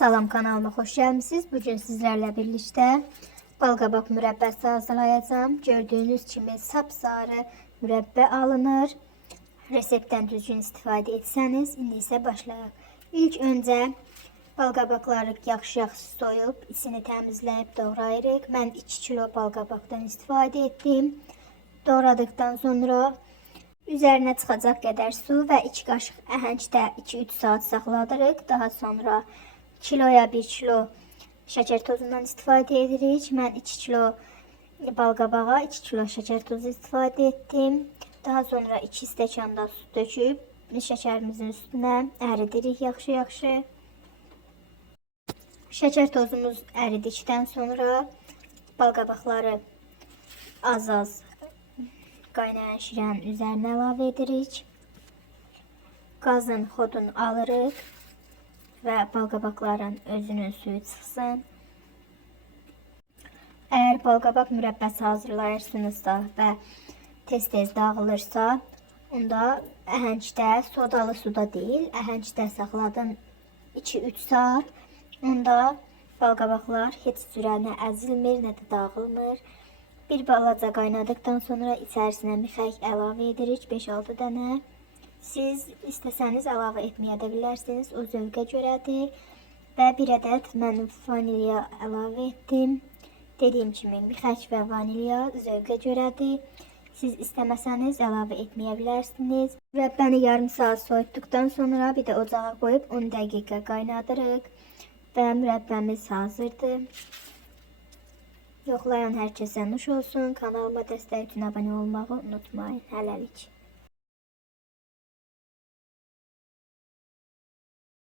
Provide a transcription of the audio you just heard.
Salam, kanalıma xoş gəlmisiniz. Bugün sizlərlə birlikdə balqabaq mürəbbəsi hazırlayacağım. Gördüyünüz kimi sapsarı mürəbbə alınır. Reseptdən düzgün istifadə etsəniz, indi isə başlayaq. İlk öncə balqabaqları yaxşı soyub, içini təmizləyib doğrayırıq. Mən 2 kilo balqabaqdan istifadə etdim. Doğradıktan sonra üzərinə çıxacaq qədər su və 2 qaşıq əhəngdə 2-3 saat saxladırıq. Daha sonra kiloya 1 kilo şəkər tozundan istifadə edirik. Mən 2 kilo balqabağa 2 kilo şəkər tozu istifadə etdim. Daha sonra 2 stəkan da su döküb şəkərimizin üstünə əridirik yaxşı. Şəkər tozumuz əridikdən sonra balqabaqları az qaynayan şirənin üzərinə əlavə edirik. Qazın xodunu alırıq və balqabaqların özünün suyu çıxsın. Əgər balqabaq mürəbbəsi hazırlayırsınızsa və tez-tez dağılırsa, onda əhəngdə, sodalı suda deyil, əhəngdə saxladım 2-3 saat. Onda balqabaqlar heç cürə nə əzilmir, nə də dağılmır. Bir balaca qaynadıktan sonra içərisinə mixək əlavə edirik, 5-6 dənə. Siz istəsəniz əlavə etməyə də bilərsiniz, o zövqə görədir. Və bir ədəd mən vanilya əlavə etdim. Dediyim kimi mixək və vanilya zövqə görədir. Siz istəməsəniz əlavə etməyə bilərsiniz. Mürəbbəni yarım saat soyutduqdan sonra bir də ocağa qoyub 10 dəqiqə qaynadırıq. Və mürəbbəmiz hazırdır. Yoxlayan hər kəsə nuş olsun. Kanalıma dəstək üçün abunə olmağı unutmayın. Hələlik.